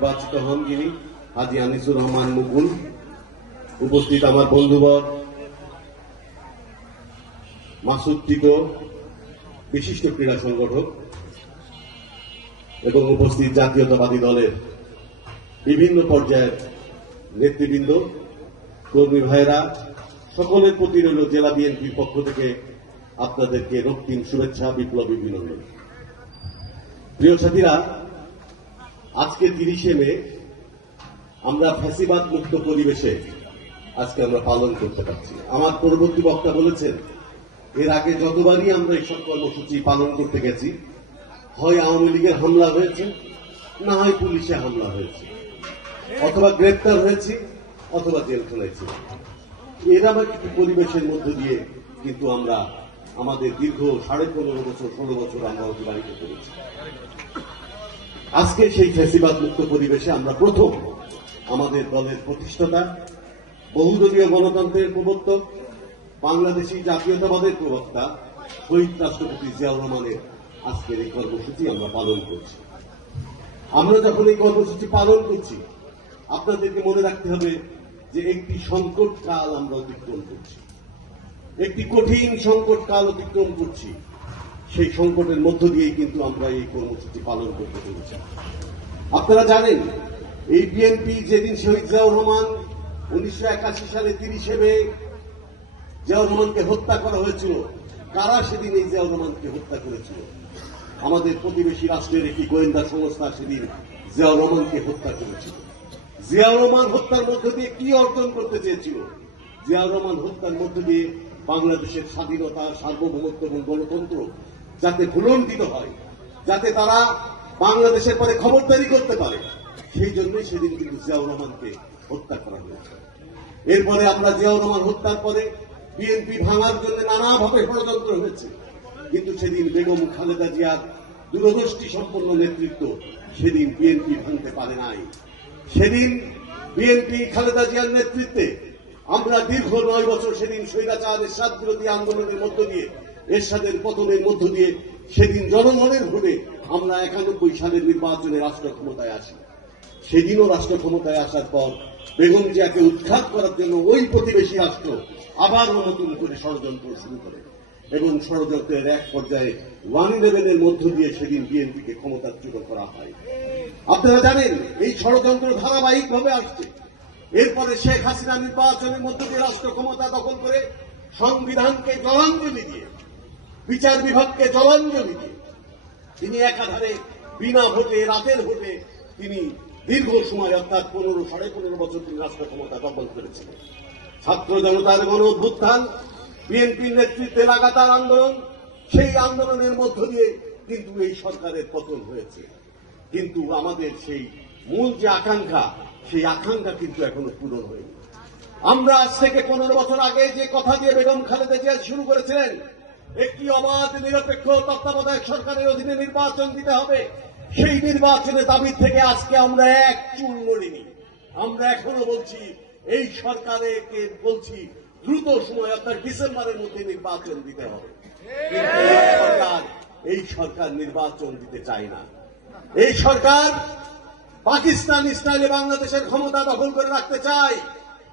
নির্বাচিত হন যিনি হাজি আনিসুর রহমান মুকুল। উপস্থিত আমার বন্ধুবর মাসুদ টিকো, বিশিষ্ট ক্রীড়া সংগঠক, এবং উপস্থিত জাতীয়তাবাদী দলের বিভিন্ন পর্যায়ের নেতৃবৃন্দ, কর্মী ভাইয়েরা, সকলের প্রতি রইল জেলা বিএনপির পক্ষ থেকে আপনাদেরকে রক্তিম শুভেচ্ছা, বিপ্লবী অভিনন্দন। প্রিয় সাথীরা আজকে তিরিশে মে, আমরা ফ্যাসিবাদ মুক্ত পরিবেশে আজকে আমরা পালন করতে পারছি। আমার পরবর্তী বক্তা বলেছেন, এর আগে যতবারই আমরা এইসব কর্মসূচি পালন করতে গেছি, হয় আওয়ামী লীগের হামলা হয়েছে, না হয় পুলিশে হামলা হয়েছে। অথবা গ্রেপ্তার হয়েছি, অথবা জেলখানায় ছিল এরকম একটি পরিবেশের মধ্য দিয়ে কিন্তু আমরা আমাদের দীর্ঘ সাড়ে পনেরো বছর, ষোলো বছর আমরা অতিবাহিত করেছি। আজকে সেই ফেসিবাদ মুক্ত পরিবেশে আমরা প্রথম আমাদের দলের প্রতিষ্ঠাতা, বহুদলীয় গণতন্ত্রের প্রবর্তক বাংলাদেশি জাতীয়তাবাদের প্রবক্তা, শহীদ রাষ্ট্রপতি জিয়াউর রহমানের আজকের এই কর্মসূচি আমরা পালন করছি। আমরা যখন এই কর্মসূচি পালন করছি, আপনাদেরকে মনে রাখতে হবে যে একটি সংকট কাল আমরা অতিক্রম করছি। একটি কঠিন সংকট কাল অতিক্রম করছি। সেই সংকটের মধ্য দিয়েই কিন্তু আমরা এই কর্মসূচি পালন করতে পেরেছি আপনারা জানেন, এই বিএনপি যেদিন শহীদ জিয়াউর রহমান উনিশশো একাশি সালে তিরিশে মে জিয়াউর রহমানকে হত্যা করা হয়েছিল, কারা সেদিন এই জিয়াউর রহমানকে হত্যা করেছিল? আমাদের প্রতিবেশী রাষ্ট্রের একটি গোয়েন্দা সংস্থা সেদিন জিয়াউর রহমানকে হত্যা করেছিল। জিয়াউর রহমান হত্যার মধ্য দিয়ে কি অর্জন করতে চেয়েছিল? জিয়াউর রহমান হত্যার মধ্য দিয়ে বাংলাদেশের স্বাধীনতা, সার্বভৌমত্ব এবং গণতন্ত্র যাতে ভুলণ্ডিত হয়, যাতে তারা বাংলাদেশের পরে খবরদারি করতে পারে। সেই জন্যই সেদিন কিন্তু জিয়াউর রহমানকে হত্যা করা হয়েছে। এরপরে আমরা জিয়াউর রহমান হত্যার পরে বিএনপি ভাঙার জন্য নানাভাবে ষড়যন্ত্র হয়েছে। কিন্তু সেদিন বেগম খালেদা জিয়ার দূরদৃষ্টি সম্পন্ন নেতৃত্ব সেদিন বিএনপি ভাঙতে পারে নাই। সেদিন বিএনপি খালেদা জিয়ার নেতৃত্বে আমরা দীর্ঘ নয় বছর সেদিন স্বৈরাচার এরশাদ বিরোধী আন্দোলনের মধ্য দিয়ে এরশাদের পতনের মধ্য দিয়ে সেদিন জনগণের ভোটে আমরা একানব্বই সালের নির্বাচনে রাষ্ট্র ক্ষমতায় আসি সেদিনও রাষ্ট্র ক্ষমতায় আসার পর বেগম জিয়াকে উৎখাত করার জন্য ওই প্রতিবেশী রাষ্ট্র আবারও নতুন করে ষড়যন্ত্র শুরু করে এবং ষড়যন্ত্রের এক পর্যায়ে ওয়ান ইলেভেনের মধ্য দিয়ে সেদিন বিএনপিকে ক্ষমতাচ্যুত করা হয়। আপনারা জানেন, এই ষড়যন্ত্র ধারাবাহিকভাবে আসছে। এরপরে শেখ হাসিনা নির্বাচনের মধ্য দিয়ে রাষ্ট্র ক্ষমতা দখল করে সংবিধানকে জলাঞ্জলি দিয়ে বিচার বিভাগকে জলাঞ্জলি দিয়ে তিনি একাধারে বিনা ভোটে, রাতের ভোটে তিনি দীর্ঘ সময়, অর্থাৎ পনেরো, সাড়ে পনেরো বছর তিনি রাষ্ট্র ক্ষমতা দখল করেছিলেন। ছাত্র জনতার গণ অভ্যুত্থান, বিএনপির নেতৃত্বে লাগাতার আন্দোলন, সেই আন্দোলনের মধ্য দিয়ে কিন্তু এই সরকারের পতন হয়েছে। কিন্তু আমাদের সেই মূল যে আকাঙ্ক্ষা, সেই আকাঙ্ক্ষা কিন্তু এখনও পূরণ হয়নি। আমরা আজ থেকে পনেরো বছর আগে যে কথা দিয়ে বেগম খালেদা জিয়া শুরু করেছিলেন একটি অবাধ, নিরপেক্ষ তত্ত্বাবধায়ক সরকারের অধীনে নির্বাচন দিতে হবে। সেই নির্বাচনের দাবি থেকে আজকে আমরা এক চুল নড়িনি। আমরা এখনও বলছি, এই সরকারকে বলছি, দ্রুত সময়, অর্থাৎ ডিসেম্বরের মধ্যে নির্বাচন দিতে হবে। সরকার, এই সরকার নির্বাচন দিতে চায় না। এই সরকার পাকিস্তান স্টাইলে বাংলাদেশের ক্ষমতা দখল করে রাখতে চায়।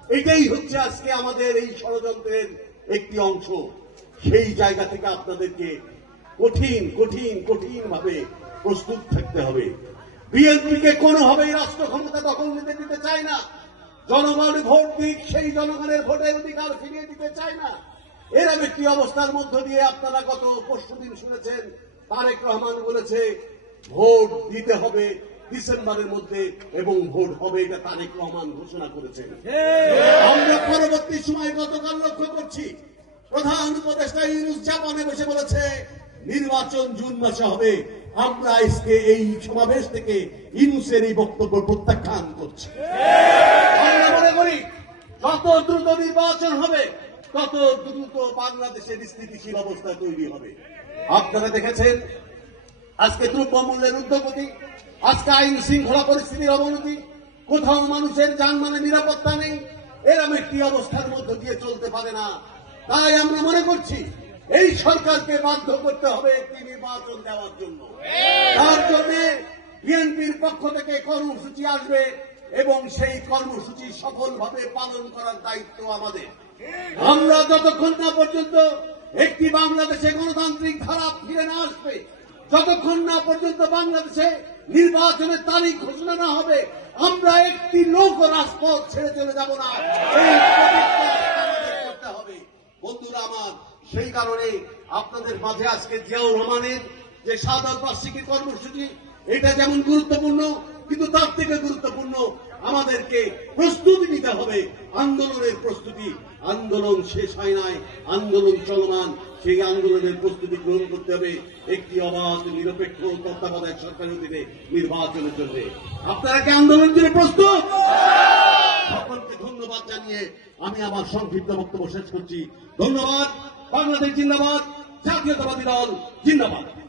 এটাই হচ্ছে আজকে আমাদের এই ষড়যন্ত্রের একটি অংশ। সেই জায়গা থেকে আপনাদেরকে কঠিন কঠিন কঠিন ভাবে প্রস্তুত থাকতে হবে। বিএনপিকে কোনোভাবেই রাষ্ট্র ক্ষমতা দখল নিতে দিতে চায় না। জনগণ ভোট দিক সেই জনগণের ভোটের অধিকার ফিরিয়ে দিতে চায় না। এরকম একটি অবস্থার মধ্য দিয়ে আপনারা গত পরশু দিন শুনেছেন তারেক রহমান বলেছে ভোট দিতে হবে ডিসেম্বরের মধ্যে এবং ভোট হবে এটা তারেক রহমান ঘোষণা করেছেন। আমরা পরবর্তী সময় গতকাল লক্ষ্য করছি প্রধান উপদেষ্টা ইউনুস জাপানে বসে বলেছে, নির্বাচন জুন মাসে হবে। আমরা আজকে এই সমাবেশ থেকে ইউনুসের এই বক্তব্য প্রত্যাখ্যান করছি। আমরা মনে করি, যত দ্রুত নির্বাচন হবে, তত দ্রুত বাংলাদেশের স্থিতিশীল অবস্থা তৈরি হবে। আপনারা দেখেছেন, আজকে দ্রব্যমূল্যের উদ্যোগতি, আজকে আইন শৃঙ্খলা পরিস্থিতির অবনতি, কোথাও মানুষের যানমানের নিরাপত্তা নেই এরকম একটি অবস্থার মধ্য দিয়ে চলতে পারে না। তাই আমরা মনে করছি এই সরকারকে বাধ্য করতে হবে একটি নির্বাচন দেওয়ার জন্য। তার জন্য বিএনপির পক্ষ থেকে কর্মসূচি আসবে এবং সেই কর্মসূচি সফলভাবে পালন করার দায়িত্ব আমাদের। আমরা যতক্ষণ না পর্যন্ত একটি বাংলাদেশে গণতান্ত্রিক ধারা ফিরে না আসবে যতক্ষণ না পর্যন্ত বাংলাদেশে নির্বাচনের তারিখ ঘোষণা না হবে আমরা একটি নৌক রাজপথ ছেড়ে চলে যাব না এই প্রতিজ্ঞা আমাদের করতে হবে বন্ধুরা আমার, সেই কারণে আপনাদের মাঝে আজকে জিয়াউর রহমানের যে সাদা বার্ষিকী কর্মসূচি, এটা যেমন গুরুত্বপূর্ণ, কিন্তু তার থেকে গুরুত্বপূর্ণ আমাদেরকে প্রস্তুতি নিতে হবে। আন্দোলনের প্রস্তুতি। আন্দোলন শেষ হয় নাই, আন্দোলন চলমান। সেই আন্দোলনের প্রস্তুতি গ্রহণ করতে হবে একটি অবাধ, নিরপেক্ষ তত্ত্বাবধায়ক সরকারের অধীনে নির্বাচনের জন্য। আপনারা কি আন্দোলন জন্য প্রস্তুত? আমি আমার সংক্ষিপ্ত বক্তব্য শেষ করছি। ধন্যবাদ। বাংলাদেশ জিন্দাবাদ। জাতীয়তাবাদী দল জিন্দাবাদ।